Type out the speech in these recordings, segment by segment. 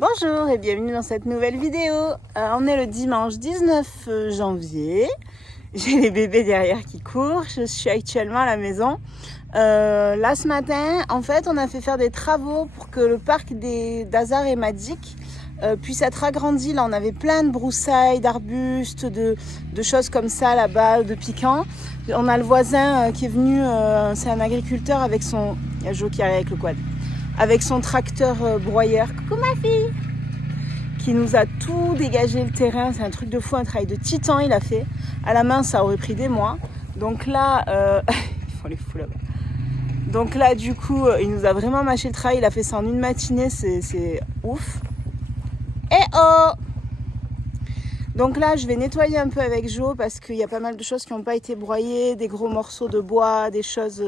Bonjour et bienvenue dans cette nouvelle vidéo. On est le dimanche 19 janvier. J'ai les bébés derrière qui courent. Je suis actuellement à la maison. Là ce matin, en fait, on a fait faire des travaux pour que le parc d'Hazard et Magic puisse être agrandi. Là, on avait plein de broussailles, d'arbustes, de choses comme ça là-bas, de piquants. On a le voisin qui est venu, c'est un agriculteur avec son... Il y a Jo qui arrive avec le quad. Avec son tracteur broyeur. Coucou ma fille! Qui nous a tout dégagé le terrain. C'est un truc de fou, un travail de titan il a fait. À la main, ça aurait pris des mois. Donc là, ils font les fous là-bas. Donc là, du coup, il nous a vraiment mâché le travail. Il a fait ça en une matinée, c'est ouf. Eh oh! Donc là, je vais nettoyer un peu avec Jo parce qu'il y a pas mal de choses qui n'ont pas été broyées, des gros morceaux de bois, des choses,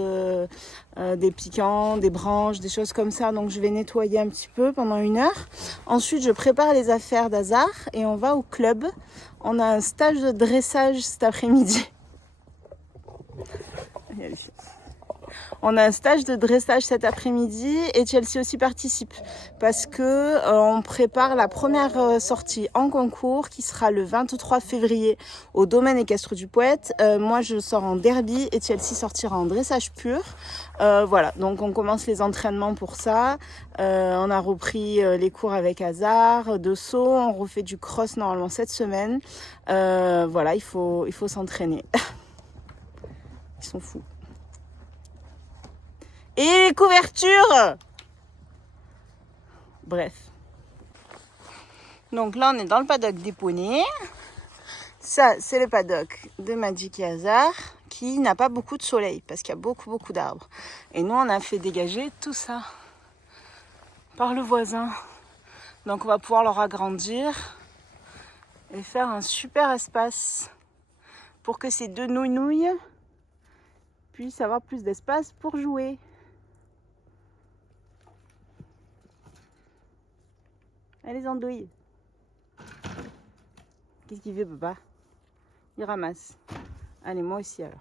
des piquants, des branches, des choses comme ça. Donc je vais nettoyer un petit peu pendant 1 heure. Ensuite, je prépare les affaires d'Hazard et on va au club. On a un stage de dressage cet après-midi. On a un stage de dressage cet après-midi et Chelsea aussi participe parce que on prépare la première sortie en concours qui sera le 23 février au domaine équestre du Poète. Moi je sors en derby et Chelsea sortira en dressage pur. Voilà, donc on commence les entraînements pour ça. On a repris les cours avec Hazard, de saut, on refait du cross normalement cette semaine. Voilà, il faut s'entraîner. Ils sont fous. Et les couvertures! Bref. Donc là, on est dans le paddock des poneys. Ça, c'est le paddock de Magic et Hazard qui n'a pas beaucoup de soleil parce qu'il y a beaucoup d'arbres. Et nous, on a fait dégager tout ça par le voisin. Donc on va pouvoir leur agrandir et faire un super espace pour que ces deux nounouilles puissent avoir plus d'espace pour jouer. Allez, andouille. Qu'est-ce qu'il veut, papa? Il ramasse. Allez, moi aussi alors.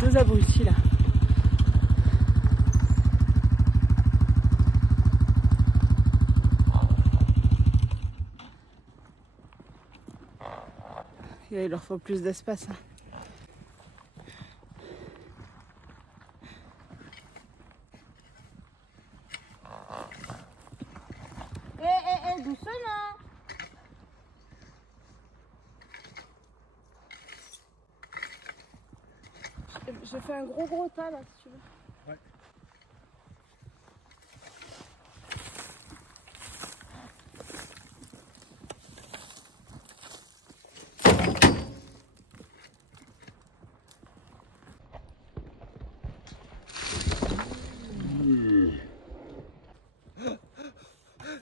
Deux abrutis là. Et il leur faut plus d'espace. Doucement. Je fais un gros tas là si tu veux. Ouais.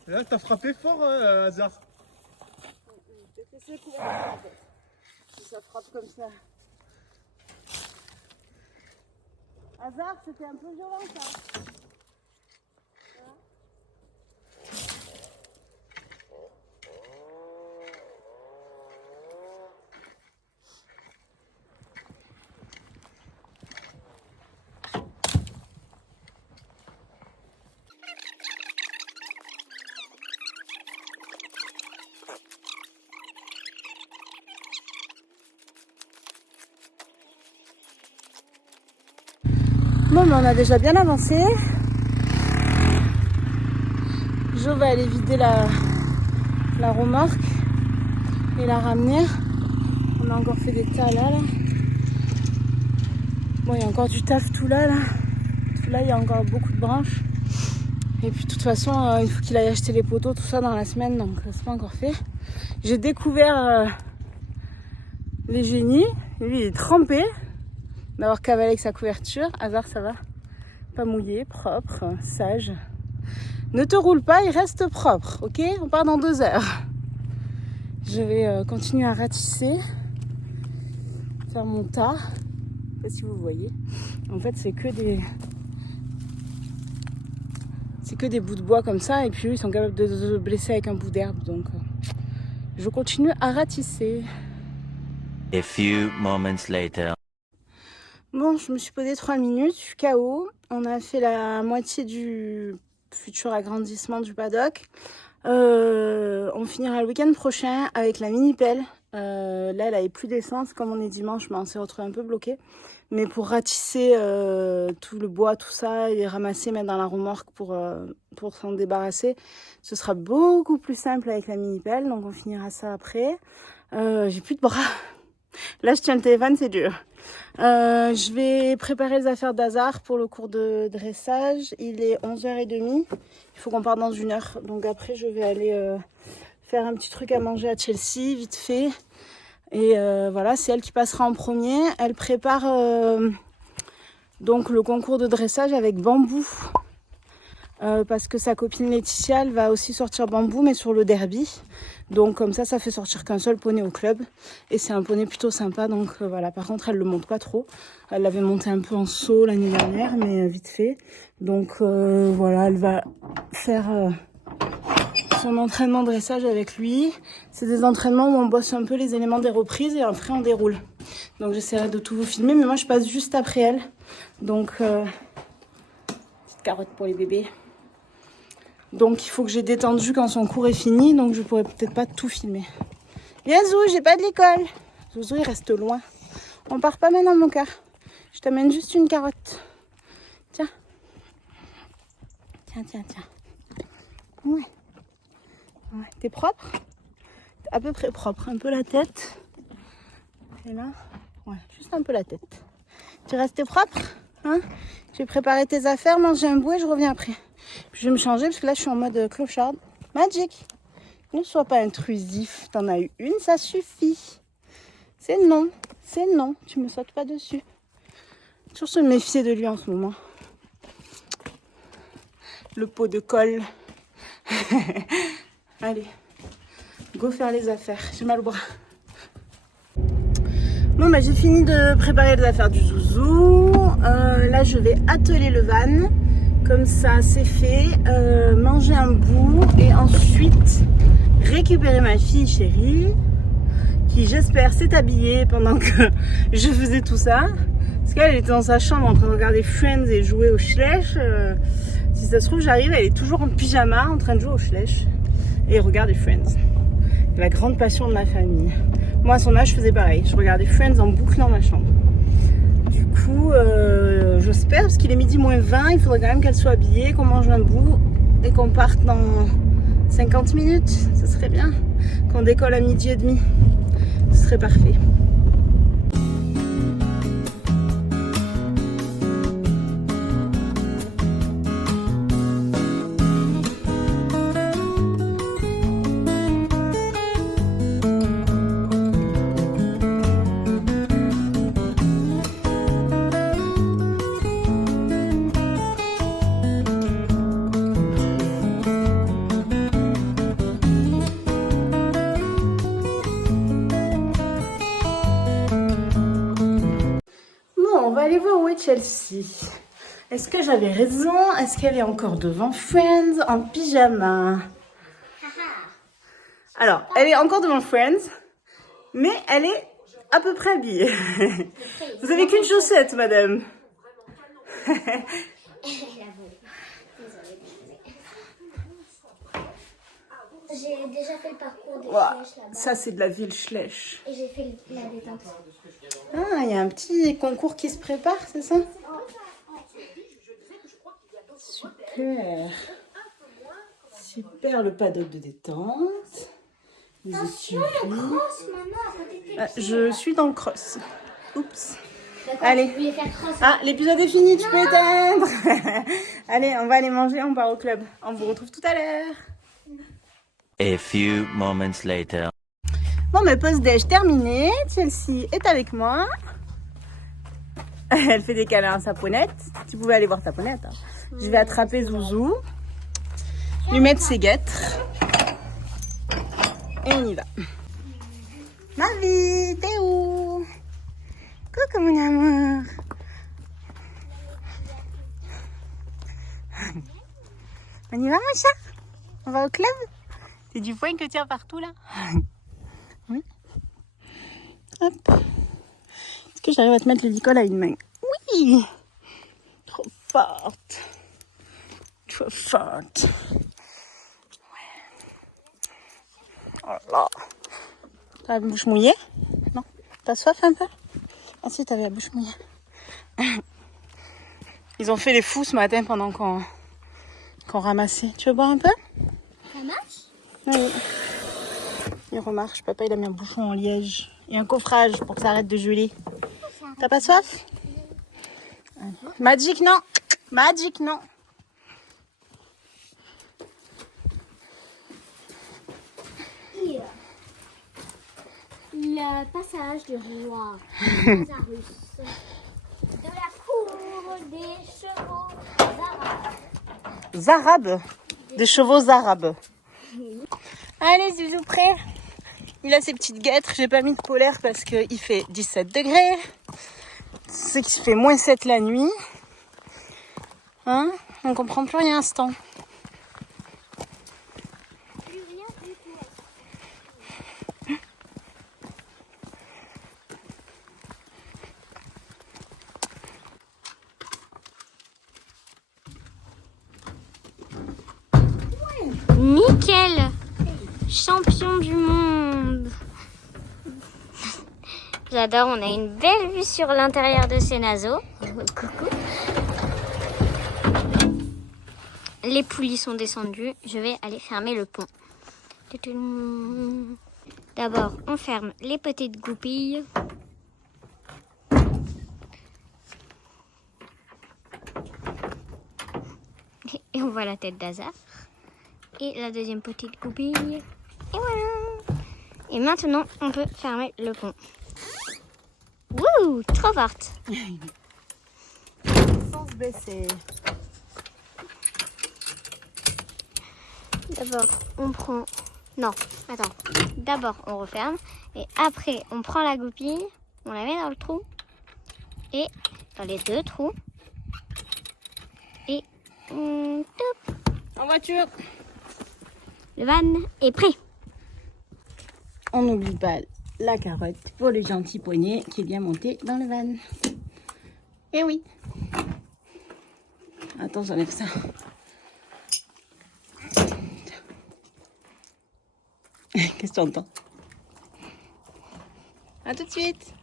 Là, t'as frappé fort, Hazard. J'ai fait ce coup en fait. Si ça frappe comme ça. Hazard, c'était un peu violent ça. Bon, mais on a déjà bien avancé. Jo va aller vider la remorque et la ramener. On a encore fait des tas là. Bon, il y a encore du taf tout là. Tout là, il y a encore beaucoup de branches. Et puis de toute façon, il faut qu'il aille acheter les poteaux, tout ça dans la semaine, donc c'est pas encore fait. J'ai découvert les génies. Lui, il est trempé d'avoir cavalé avec sa couverture. Hasard, ça va? Pas mouillé, propre, sage. Ne te roule pas, il reste propre, ok? On part dans 2 heures. Je vais continuer à ratisser, faire mon tas. Je sais pas si vous voyez. En fait, c'est que des bouts de bois comme ça, et puis eux, ils sont capables de se blesser avec un bout d'herbe, donc je continue à ratisser. A few moments later. Bon, je me suis posée 3 minutes, je suis KO. On a fait la moitié du futur agrandissement du paddock. On finira le week-end prochain avec la mini-pelle. Là, elle avait plus d'essence, comme on est dimanche, mais on s'est retrouvé un peu bloqué. Mais pour ratisser tout le bois, tout ça, et ramasser, mettre dans la remorque pour s'en débarrasser, ce sera beaucoup plus simple avec la mini-pelle. Donc on finira ça après. J'ai plus de bras. Là, je tiens le téléphone, c'est dur. Je vais préparer les affaires d'Hazard pour le cours de dressage. Il est 11h30. Il faut qu'on parte dans 1 heure. Donc après, je vais aller faire un petit truc à manger à Chelsea, vite fait. Et voilà, c'est elle qui passera en premier. Elle prépare donc le concours de dressage avec Bambou. Parce que sa copine Laetitia, elle va aussi sortir Bambou, mais sur le derby. Donc comme ça fait sortir qu'un seul poney au club. Et c'est un poney plutôt sympa, donc voilà. Par contre, elle le monte pas trop. Elle l'avait monté un peu en saut l'année dernière, mais vite fait. Donc voilà, elle va faire son entraînement de dressage avec lui. C'est des entraînements où on bosse un peu les éléments des reprises et après on déroule. Donc j'essaierai de tout vous filmer, mais moi je passe juste après elle. Donc petite carotte pour les bébés. Donc il faut que j'ai détendu quand son cours est fini, donc je pourrais peut-être pas tout filmer. Viens Zou, j'ai pas de l'école. Zouzou il reste loin. On part pas maintenant mon cœur. Je t'amène juste une carotte. Tiens. Tiens. Ouais. T'es propre? T'es à peu près propre. Un peu la tête. Et là, ouais, juste un peu la tête. Tu restes propre? Hein? Je vais préparer tes affaires, manger un bout et je reviens après. Puis je vais me changer parce que là je suis en mode clocharde. Magic, ne sois pas intrusif. T'en as eu une, ça suffit. C'est non, tu me sautes pas dessus. Toujours se méfier de lui en ce moment. Le pot de colle. Allez, go faire les affaires. J'ai mal au bras. Bon bah j'ai fini de préparer les affaires du zouzou. Là je vais atteler le van. Comme ça c'est fait. Manger un bout et ensuite récupérer ma fille chérie qui j'espère s'est habillée pendant que je faisais tout ça. Parce qu'elle était dans sa chambre en train de regarder Friends et jouer au Schleich. Si ça se trouve j'arrive, elle est toujours en pyjama en train de jouer au Schleich et regarder Friends. La grande passion de ma famille. Moi à son âge je faisais pareil, je regardais Friends en boucle dans ma chambre. Du coup j'espère, parce qu'il est 12h20, il faudrait quand même qu'elle soit habillée, qu'on mange un bout et qu'on parte dans 50 minutes, ce serait bien. Qu'on décolle à 12h30, ce serait parfait. On va aller voir où est Chelsea. Est-ce que j'avais raison? Est-ce qu'elle est encore devant Friends en pyjama? Alors, elle est encore devant Friends, mais elle est à peu près habillée. Vous avez qu'une chaussette, madame. J'ai déjà fait le parcours des Wow, Schleich là-bas. ça, c'est de la ville Schleich. Et j'ai fait la détente. Ah, il y a un petit concours qui se prépare, c'est ça? Super. Super, le paddock de détente. Les écuries. Cross, maman, à côté de tes pieds. Je suis dans le cross. Oups. D'accord, Allez. tu voulais faire cross. Ah, l'épisode est fini, tu peux éteindre. Allez, on va aller manger, on part au club. On vous retrouve tout à l'heure. A few moments later. Bon, mais pause-déj terminée. Chelsea est avec moi. Elle fait des câlins à sa ponette. Tu pouvais aller voir ta ponette. Hein. Je vais attraper Zouzou, lui mettre ses guêtres. Et on y va. Ma vie, t'es où? Coucou mon amour. On y va mon chat? On va au club? C'est du poing que tire partout là. Oui. Hop. Est-ce que j'arrive à te mettre le licol à une main? Oui. Trop forte. Trop forte. Ouais. Oh là. T'as la bouche mouillée? Non? T'as soif un peu? Ah si, t'avais la bouche mouillée. Ils ont fait les fous ce matin pendant qu'on ramassait. Tu veux boire un peu? Ça marche? Oui. Il remarche. Papa, il a mis un bouchon en liège. Et un coffrage pour que ça arrête de geler. T'as pas soif? Magic, non. Magic, non. Le passage du roi Lazarus de la cour des chevaux arabes. Arabes. Des chevaux arabes. Allez, Zouzou, prêt? Il a ses petites guêtres. J'ai pas mis de polaire parce qu'il fait 17 degrés. C'est qu'il fait moins 7 la nuit. Hein? On comprend plus rien à ce temps. Plus rien du tout. Nickel! Champion du monde! J'adore, on a une belle vue sur l'intérieur de ces naseaux. Coucou! Les poulies sont descendues, je vais aller fermer le pont. D'abord, on ferme les petites goupilles. Et on voit la tête d'Azar. Et la deuxième petite goupille. Et voilà. Et maintenant, on peut fermer le pont. Wouh, trop forte. Sans se baisser. D'abord, on prend... Non, attends. D'abord, on referme. Et après, on prend la goupille. On la met dans le trou. Et dans les deux trous. Et... top. En voiture. Le van est prêt. On n'oublie pas la carotte pour le gentil poney qui est bien monté dans le van. Eh oui. Attends, j'enlève ça. Qu'est-ce que tu entends? À tout de suite.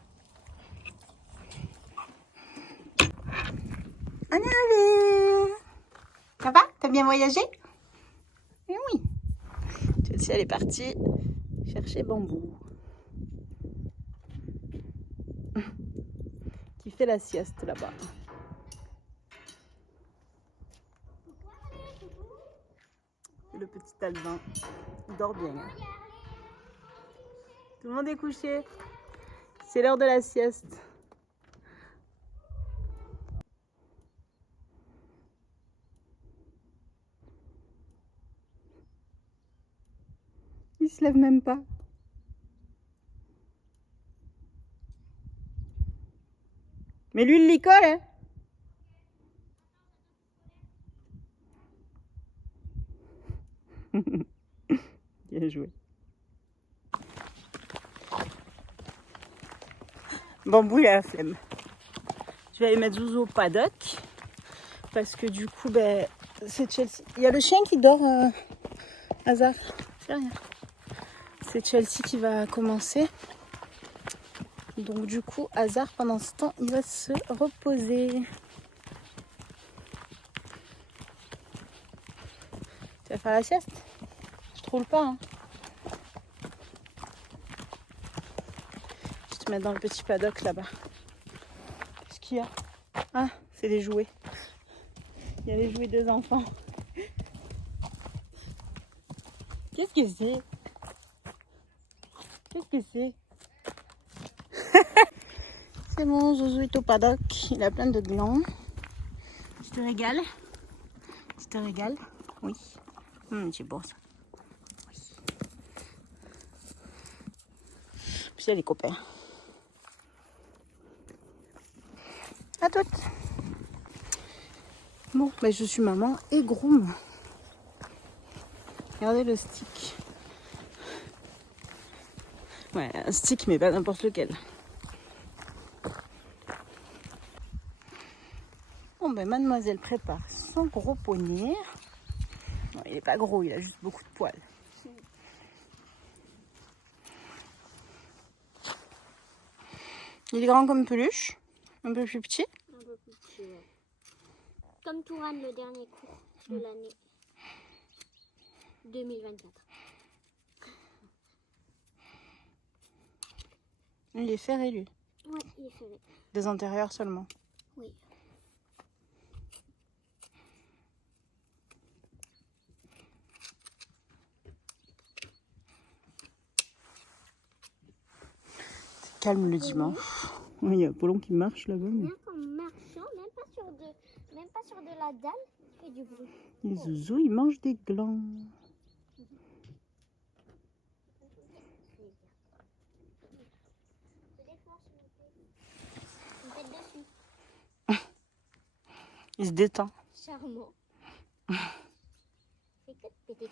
On est arrivé. Ça va? T'as bien voyagé? Eh oui. Chelsea, elle est partie chercher Bambou. Qui fait la sieste là-bas. Le petit Albin, il dort bien. Hein. Tout le monde est couché. C'est l'heure de la sieste. Il se lève même pas. Mais lui, il l'y colle, hein. Bien joué. Bambou, il a la flemme. Je vais aller mettre Zouzou au paddock. Parce que du coup, ben, c'est Chelsea. Il y a le chien qui dort, Hazard. C'est rien. C'est Chelsea qui va commencer. Donc du coup, Hazard, pendant ce temps, il va se reposer. Tu vas faire la sieste? Je te roule pas, hein. Je vais te mettre dans le petit paddock là-bas. qu'il y a? Ah, c'est les jouets. Il y a les jouets des enfants. Qu'est-ce que c'est? Qu'est-ce que c'est? C'est bon, Zouzou est au paddock. Il a plein de glands. Tu te régales? Tu te régales? Oui. C'est bon ça. Oui. Puis il y a les copains. À toutes. Bon, ben je suis maman et groom. Regardez le stick. Ouais, un stick, mais pas n'importe lequel. Bon, ben mademoiselle prépare son gros poney. Non, il est pas gros, il a juste beaucoup de poils. Il est grand comme peluche, un peu plus petit. Un peu plus petit, ouais. Comme Touran, le dernier cours de l'année 2024. Il est ferré, lui. Ouais, il est ferré. Des antérieurs seulement. Oui. C'est calme le dimanche. Il y a Apollon qui marche là-bas. Mais... Rien qu'en marchant, même pas sur de la dalle, il fait du bruit. Et Zouzou, il mange des glands. Il se détend. Charmant. C'est que de péter.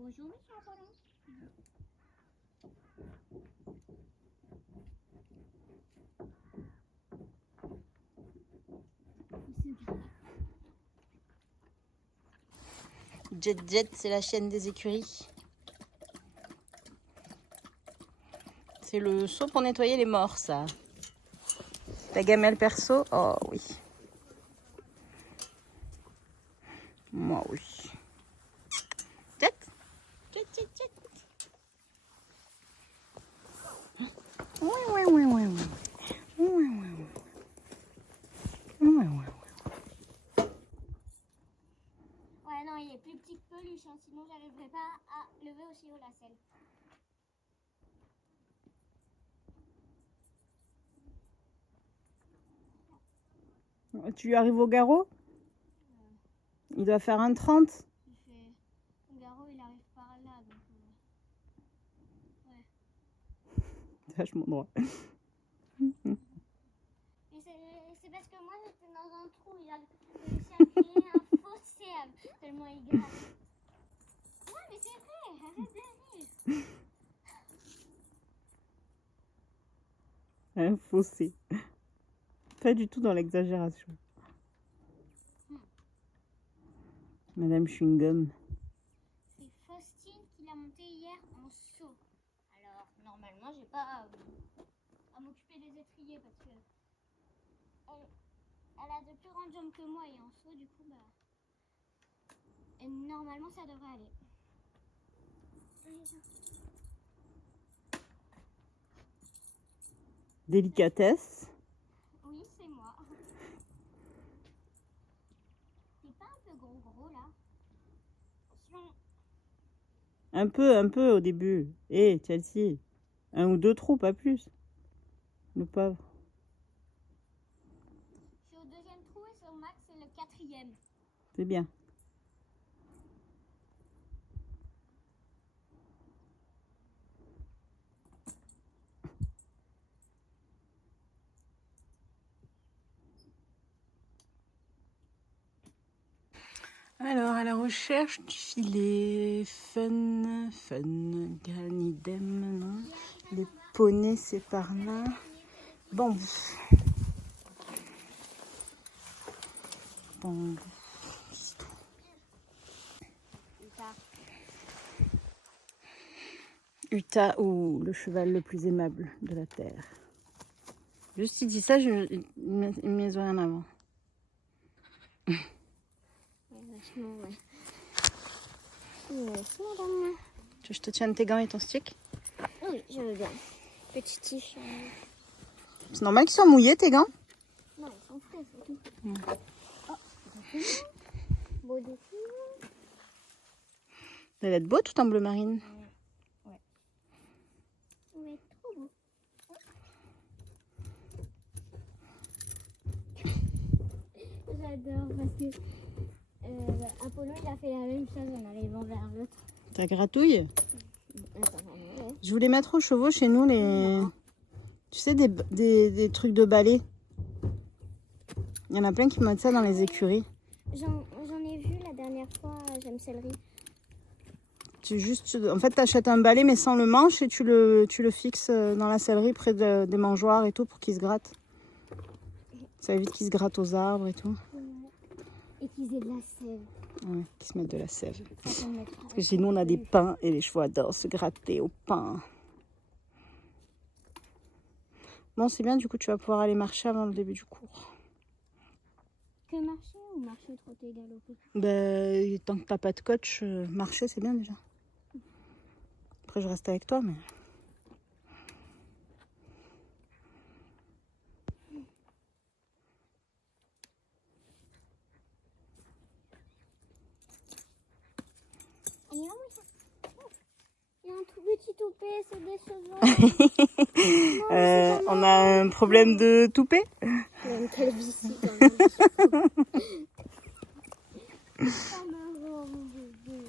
Bonjour, monsieur Apollon. Jet Jet, c'est la chaîne des écuries. C'est le seau pour nettoyer les morts, ça. Ta gamelle perso? Oh oui. Moi oui. Jet? Jet, jet, jet. Oui, oui, oui, oui, oui. Oui, oui, oui. Oui, oui, oui. Ouais, non, il est plus petit que peluche, hein, sinon j'arriverai pas à lever aussi haut la selle. Tu arrives au garrot? Il doit faire 1,30. Il fait... Le garrot, il arrive par là, donc... Ouais. C'est vachement droit. Et c'est parce que moi, j'étais dans un trou. Il a réussi à créer un fossé tellement il gratte. Ouais, mais c'est vrai, arrête de rire. Un fossé. Pas du tout dans l'exagération. Madame Chewing-Gum. C'est Faustine qui l'a monté hier en saut. Alors, normalement, j'ai pas à m'occuper des étriers parce que elle a de plus grandes jambes que moi et en saut, du coup, bah... Et normalement, ça devrait aller. Délicatesse. Oui, c'est moi. T'es pas un peu gros là? Attention. Un peu au début. Hé, Chelsea. 1 ou 2 trous, pas plus. Le pauvre. Je suis au 2e trou et sur Max, c'est le 4e. C'est bien. Alors, à la recherche du filet fun, Granidem, non? Les poneys, c'est par là. Bambou. Bambou. T'as Uta ou le cheval le plus aimable de la terre. Juste il dit ça, il me met rien en avant. Ouais, vachement, ouais. Merci, madame. Tu veux que je te tienne tes gants et ton stick? Oui, je veux bien. Petit t-shirt. C'est normal qu'ils soient mouillés tes gants? Non, ils sont frais, c'est tout. Oh, beau dessin. Ça va être beau tout en bleu marine. Ouais, trop beau. J'adore parce que Apollo il a fait la même chose en arrivant vers l'autre. Ça gratouille. Attends, ouais. Je voulais mettre aux chevaux chez nous les... Tu sais, des trucs de balai. Il y en a plein qui mettent ça dans les écuries. J'en ai vu la dernière fois, j'aime céleri. En fait, tu achètes un balai mais sans le manche et tu le fixes dans la sellerie près des mangeoires et tout pour qu'il se gratte. Ça évite qu'il se gratte aux arbres et tout. Ouais. Et qu'ils aient de la sève. Ouais, qu'ils se mettent de la sève. Ça peut mettre... Parce que chez nous, on a des pins et les chevaux adorent se gratter au pain. Bon, c'est bien, du coup, tu vas pouvoir aller marcher avant le début du cours. Que marcher ou marcher, trotter, galoper? Ben, tant que t'as pas de coach, marcher, c'est bien déjà. Après, je reste avec toi, mais... Il y a un tout petit toupet, c'est décevant. on a un problème de toupet. Même quelle vessie quand même. Oh, marrant, mon bébé.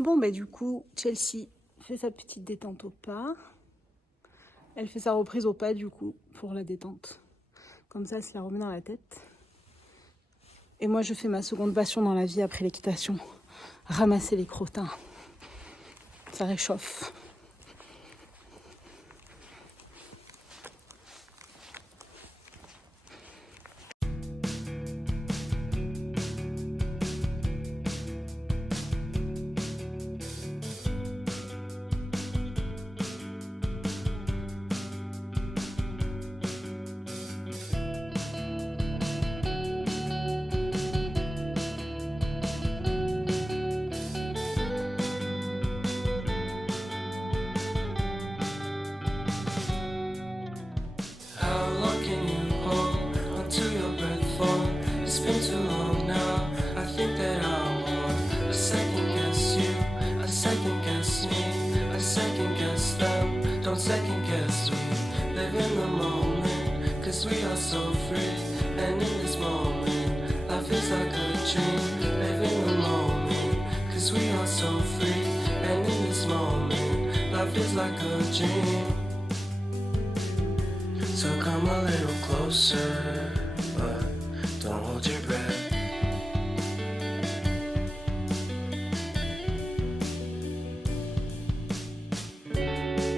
Bon, ben du coup, Chelsea fait sa petite détente au pas. Elle fait sa reprise au pas, du coup, pour la détente. Comme ça, elle se la remet dans la tête. Et moi, je fais ma seconde passion dans la vie après l'équitation. Ramasser les crottins. Ça réchauffe. We are so free, and in this moment, life is like a dream. Live in the moment, 'cause we are so free, and in this moment, life is like a dream. So come a little closer, but don't hold your breath.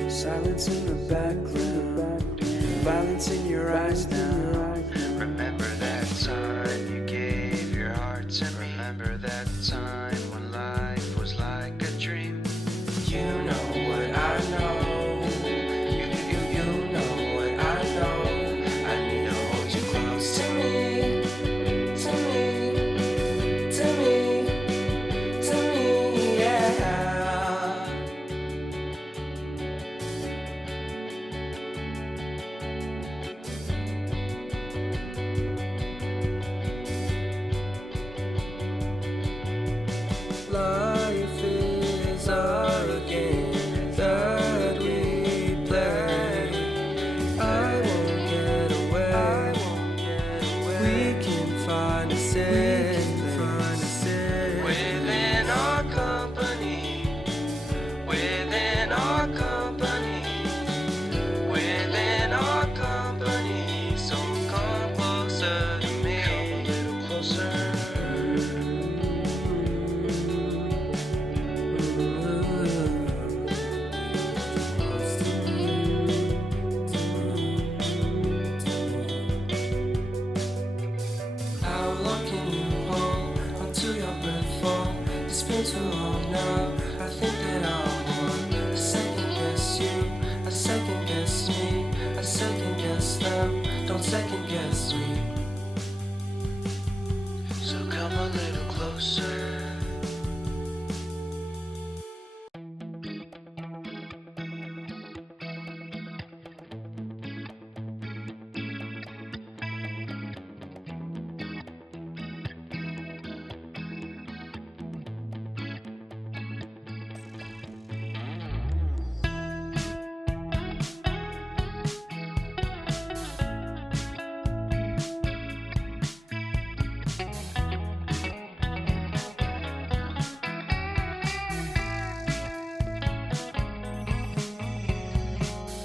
Silence in the background, violence in your eyes now. Remember that time you gave your heart to me. Remember that time when life was like a dream. You know what I know. You know what I know. I need to hold you close to me, to me, to me, to me, yeah. Life is our game that we play. I won't get away. We can find a safe within our company. Within our company. Within our company. So come closer to me. Come a little closer. How long can you hold until your breath falls? It's been too long now. I think that I want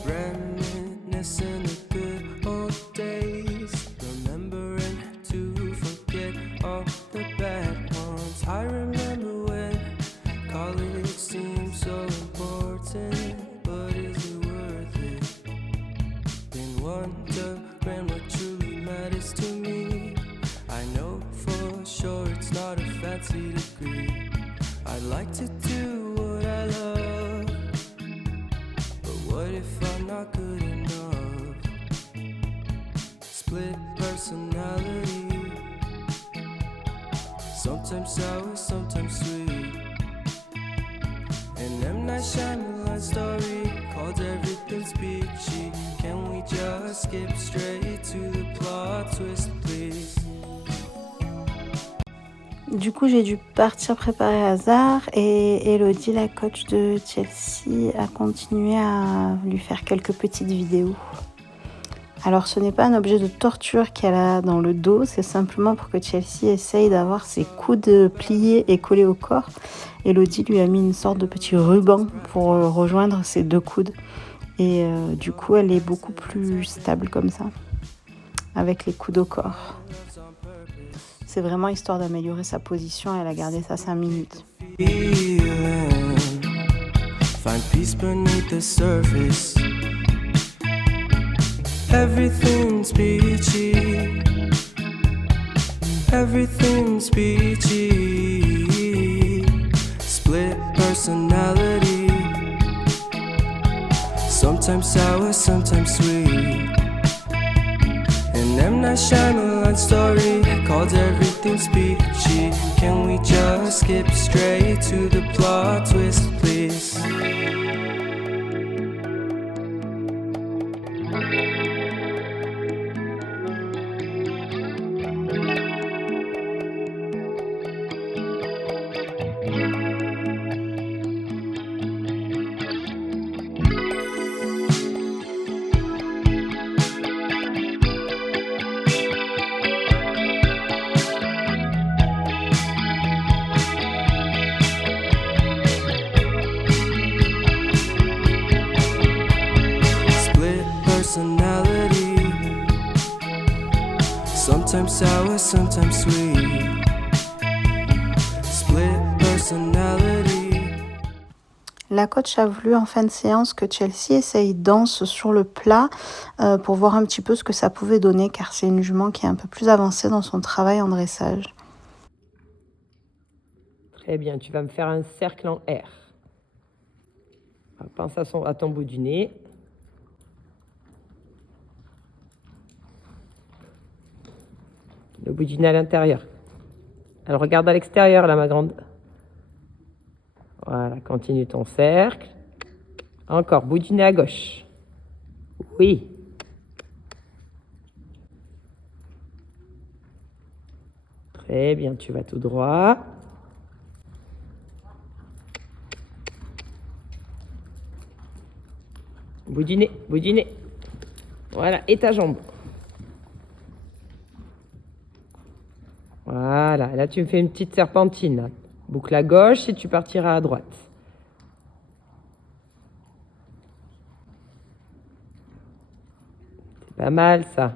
Reminiscing of good old days, remembering to forget all the bad ones. I remember when college seemed so important, but is it worth it? Been wondering what truly matters to me. I know for sure it's not a fancy degree. I'd like to do what I love, but what if I'm not good enough? Split personality, sometimes sour, sometimes sweet. An M. Night Shyamalan story called Everything's Peachy. Can we just skip straight to the plot twist, please? Du coup, j'ai dû partir préparer Hazard et Elodie, la coach de Chelsea, a continué à lui faire quelques petites vidéos. Alors, ce n'est pas un objet de torture qu'elle a dans le dos, c'est simplement pour que Chelsea essaye d'avoir ses coudes pliés et collés au corps. Elodie lui a mis une sorte de petit ruban pour rejoindre ses deux coudes. Et du coup, elle est beaucoup plus stable comme ça, avec les coudes au corps. C'est vraiment histoire d'améliorer sa position. Elle a gardé ça 5 minutes. Find peace beneath the surface. Everything's peachy. Everything's peachy. Split personality. Sometimes sour, sometimes sweet. An M. Night Shyamalan story called Everything's Peachy. Can we just skip straight to the plot twist, please? Personality, sometimes sour, sometimes sweet. Split personality. La coach a voulu en fin de séance que Chelsea essaye danse sur le plat pour voir un petit peu ce que ça pouvait donner, car c'est une jument qui est un peu plus avancée dans son travail en dressage. Très bien, tu vas me faire un cercle en R. Pense à ton bout du nez. Le bout du nez à l'intérieur. Elle regarde à l'extérieur, là, ma grande. Voilà, continue ton cercle. Encore, bout du nez à gauche. Oui. Très bien, tu vas tout droit. Bout du nez, bout du nez. Voilà, et ta jambe. Voilà, là tu me fais une petite serpentine. Là. Boucle à gauche et tu partiras à droite. C'est pas mal ça.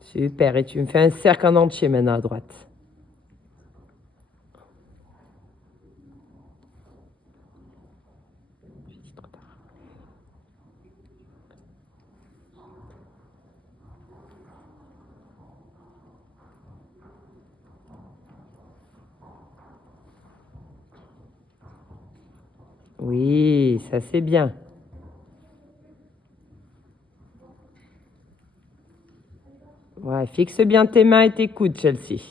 Super, et tu me fais un cercle en entier maintenant à droite. Oui, ça c'est bien. Ouais, fixe bien tes mains et tes coudes, Chelsea.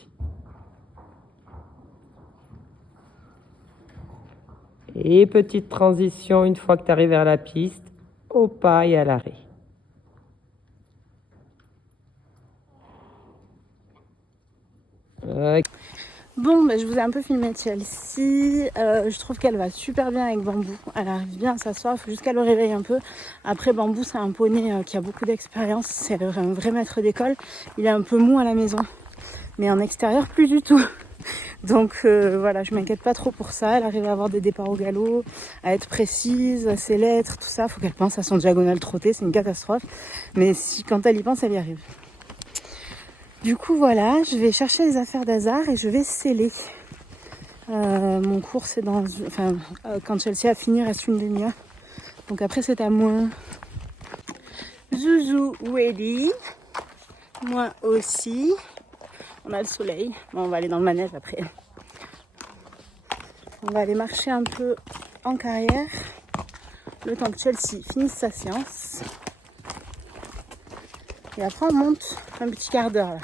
Et petite transition une fois que tu arrives vers la piste, au pas et à l'arrêt. Bon, je vous ai un peu filmé Chelsea. Je trouve qu'elle va super bien avec Bambou. Elle arrive bien à s'asseoir, il faut juste qu'elle le réveille un peu. Après, Bambou, c'est un poney qui a beaucoup d'expérience. C'est un vrai maître d'école. Il est un peu mou à la maison. Mais en extérieur, plus du tout. Donc voilà, je m'inquiète pas trop pour ça. Elle arrive à avoir des départs au galop, à être précise, à ses lettres, tout ça. Faut qu'elle pense à son diagonale trotté, c'est une catastrophe. Mais quand elle y pense, elle y arrive. Du coup voilà, je vais chercher les affaires d'Hazard et je vais sceller. Mon cours c'est quand Chelsea a fini, il reste une demi-heure. Donc après c'est à moi. Zouzou ready. Moi aussi. On a le soleil. Bon, on va aller dans le manège après. On va aller marcher un peu en carrière. Le temps que Chelsea finisse sa séance. Et après on monte un petit quart d'heure là.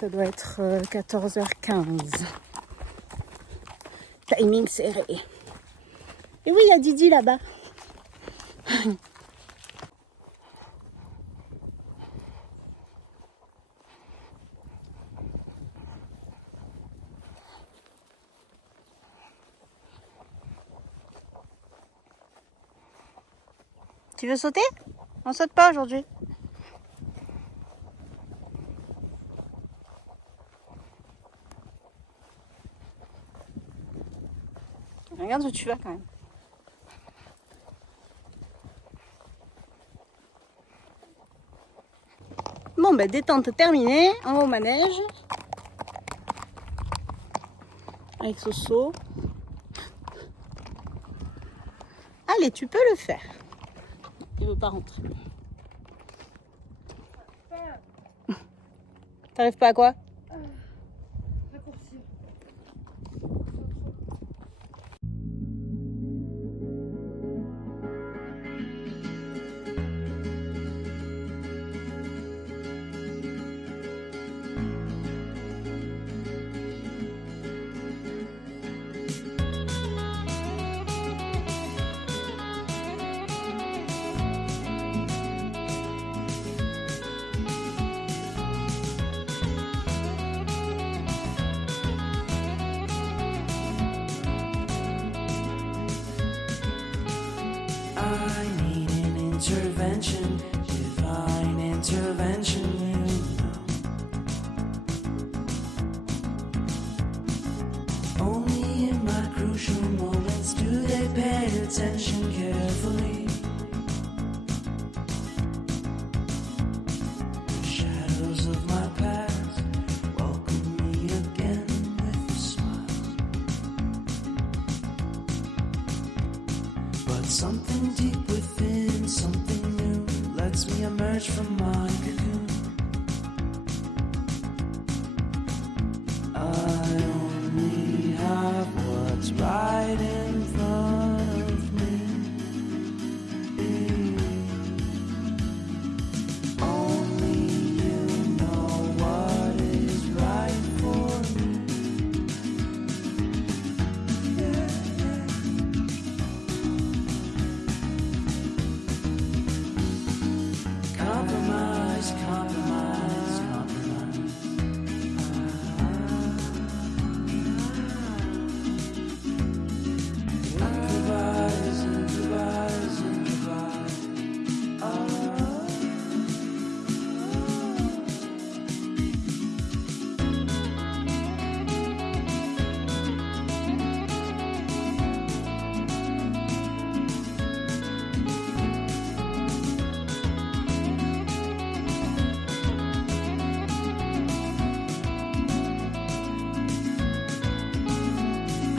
Ça doit être 14h15. Timing serré. Et oui, il y a Didi là-bas. Tu veux sauter? On saute pas aujourd'hui. Regarde où tu vas quand même. Bon, détente terminée. On va au manège. Avec ce saut. Allez, tu peux le faire. Il veut pas rentrer. T'arrives pas à quoi? I need an intervention, divine intervention, you know. Only in my crucial moments do they pay attention carefully. The shadows of my past welcome me again with a smile. But something deep within, something new, lets me emerge from my cocoon. I only have what's right in front of me. Only you know what is right for me. Compromise, compromise, compromise. Improvise, improvise, improvise.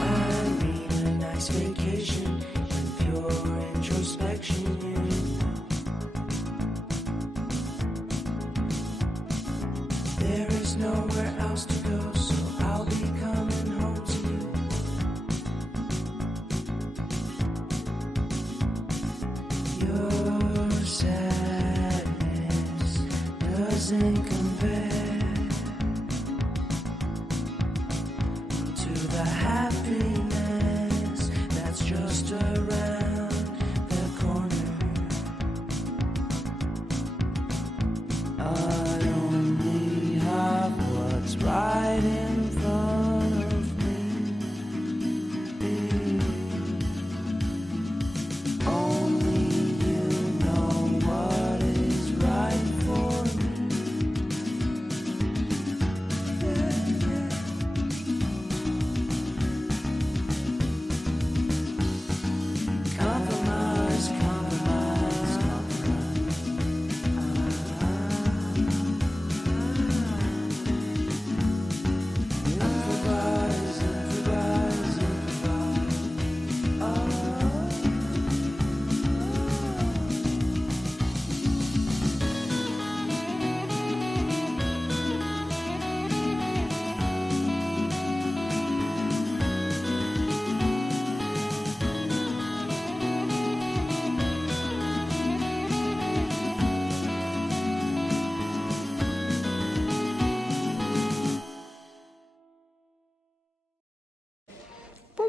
I need a nice vacation and pure introspection. There is nowhere else to go, so I'll be coming home to you. Your sadness doesn't compare to the happiness that's just around the corner. I only have what's right in front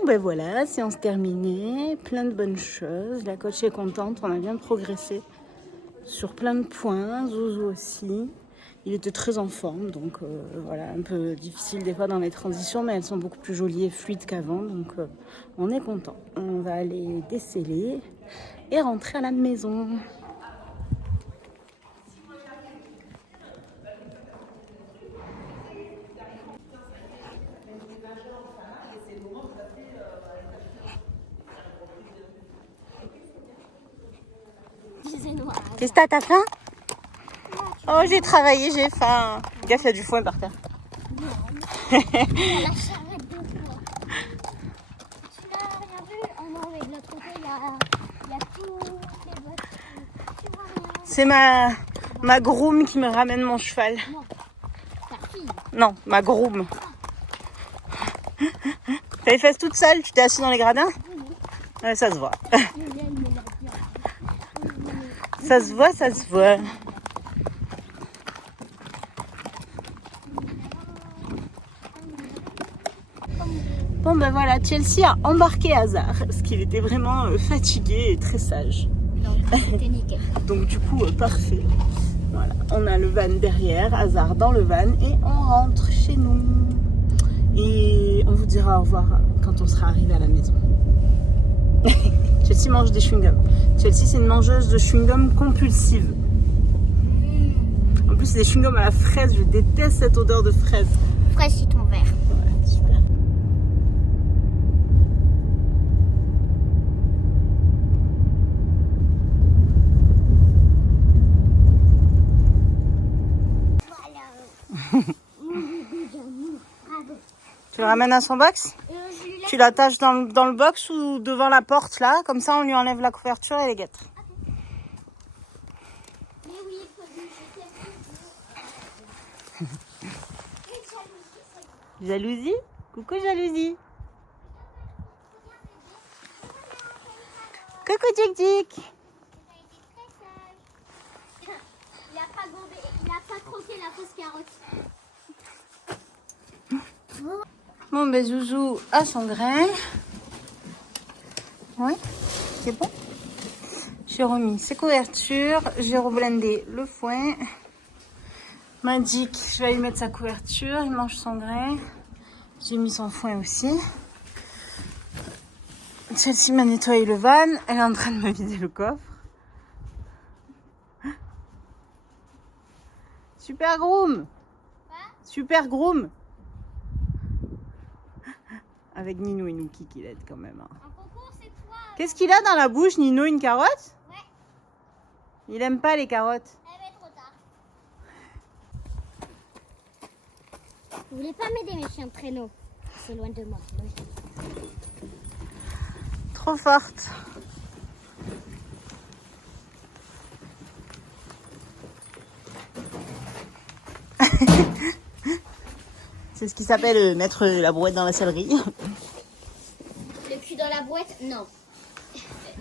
ben voilà, séance terminée, plein de bonnes choses. La coach est contente, on a bien progressé sur plein de points, Zouzou aussi. Il était très en forme, donc voilà, un peu difficile des fois dans les transitions, mais elles sont beaucoup plus jolies et fluides qu'avant, donc on est content. On va aller déceler et rentrer à la maison. Qu'est-ce que t'as faim? Oh, j'ai travaillé, j'ai faim. Gaffe, il y a du foin par terre. La charrette de bois. Tu n'as rien vu? Oh non, mais de l'autre côté, il y a toutes les bottes. Tu vois rien? C'est ma groom qui me ramène mon cheval. Non, ta fille. Non, ma groom. T'as les fesses toute seule? Tu t'es assis dans les gradins? Ouais, ça se voit. Ça se voit, ça se voit. Bon ben voilà, Chelsea a embarqué Hazard parce qu'il était vraiment fatigué et très sage. Donc, c'était nickel. Donc du coup, parfait. Voilà, on a le van derrière, Hazard dans le van et on rentre chez nous. Et on vous dira au revoir quand on sera arrivé à la maison. Chelsea mange des chewing-gums. Chelsea, c'est une mangeuse de chewing-gum compulsive. En plus, c'est des chewing-gums à la fraise. Je déteste cette odeur de fraise. Fraise citron vert. Ouais, super. Voilà. Tu le ramènes à son box? Tu l'attaches dans le box ou devant la porte là, comme ça on lui enlève la couverture et les guettes. Mais oui, il faut lui Jalousie? Coucou Jalousie. Coucou Djik Djik. Il a pas gobé, il a pas croqué la fausse carotte. Bon ben Zouzou a son grain. Ouais, c'est bon. J'ai remis ses couvertures, j'ai reblendé le foin. Magic, je vais lui mettre sa couverture, il mange son grain. J'ai mis son foin aussi. Chelsea m'a nettoyé le van, elle est en train de me vider le coffre. Super groom. Super groom. Avec Nino Inuki qui l'aide quand même. En concours, c'est toi. Qu'est-ce qu'il a dans la bouche, Nino? Une carotte? Ouais. Il aime pas les carottes. Elle va être trop tard. Vous voulez pas m'aider, mes chiens de traîneau? C'est loin de moi. Trop forte. C'est ce qui s'appelle mettre la brouette dans la sellerie. Le cul dans la brouette? Non.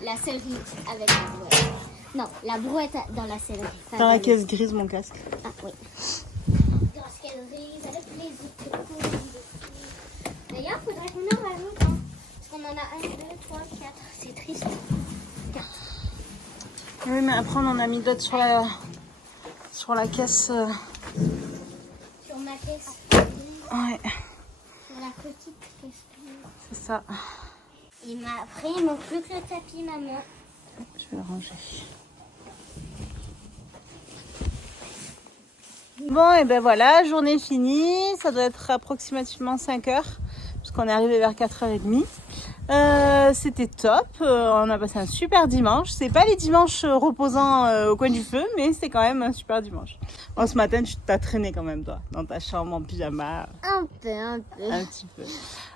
La sellerie avec la brouette. Non, la brouette dans la sellerie. Dans la caisse grise, mon casque. Ah oui. Dans la caisse grise, avec les autres. D'ailleurs, il faudrait qu'on en rajoute. Hein. Parce qu'on en a 1, 2, 3, 4. C'est triste. 4. Oui, mais après, on en a mis d'autres sur la caisse. Sur ma caisse. Ouais, Sur la petite caisse. c'est ça. Il manque plus que le tapis, maman. Je vais le ranger. Bon, et ben voilà, journée finie. Ça doit être approximativement 5 heures, parce qu'on est arrivé vers 4h30. C'était top. On a passé un super dimanche. C'est pas les dimanches reposants au coin du feu, mais c'est quand même un super dimanche. Bon, ce matin, tu t'as traîné quand même, toi, dans ta chambre en pyjama. Un peu. Un petit peu.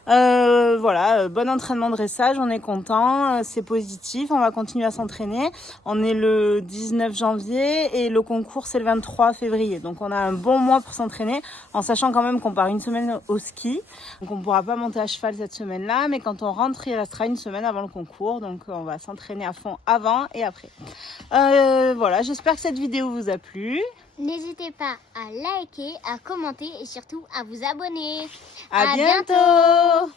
Voilà, bon entraînement de dressage, on est content, c'est positif, on va continuer à s'entraîner. On est le 19 janvier et le concours c'est le 23 février. Donc on a un bon mois pour s'entraîner, en sachant quand même qu'on part une semaine au ski. Donc on ne pourra pas monter à cheval cette semaine-là, mais quand on rentre, il restera une semaine avant le concours. Donc on va s'entraîner à fond avant et après. Voilà, j'espère que cette vidéo vous a plu. N'hésitez pas à liker, à commenter et surtout à vous abonner. À bientôt.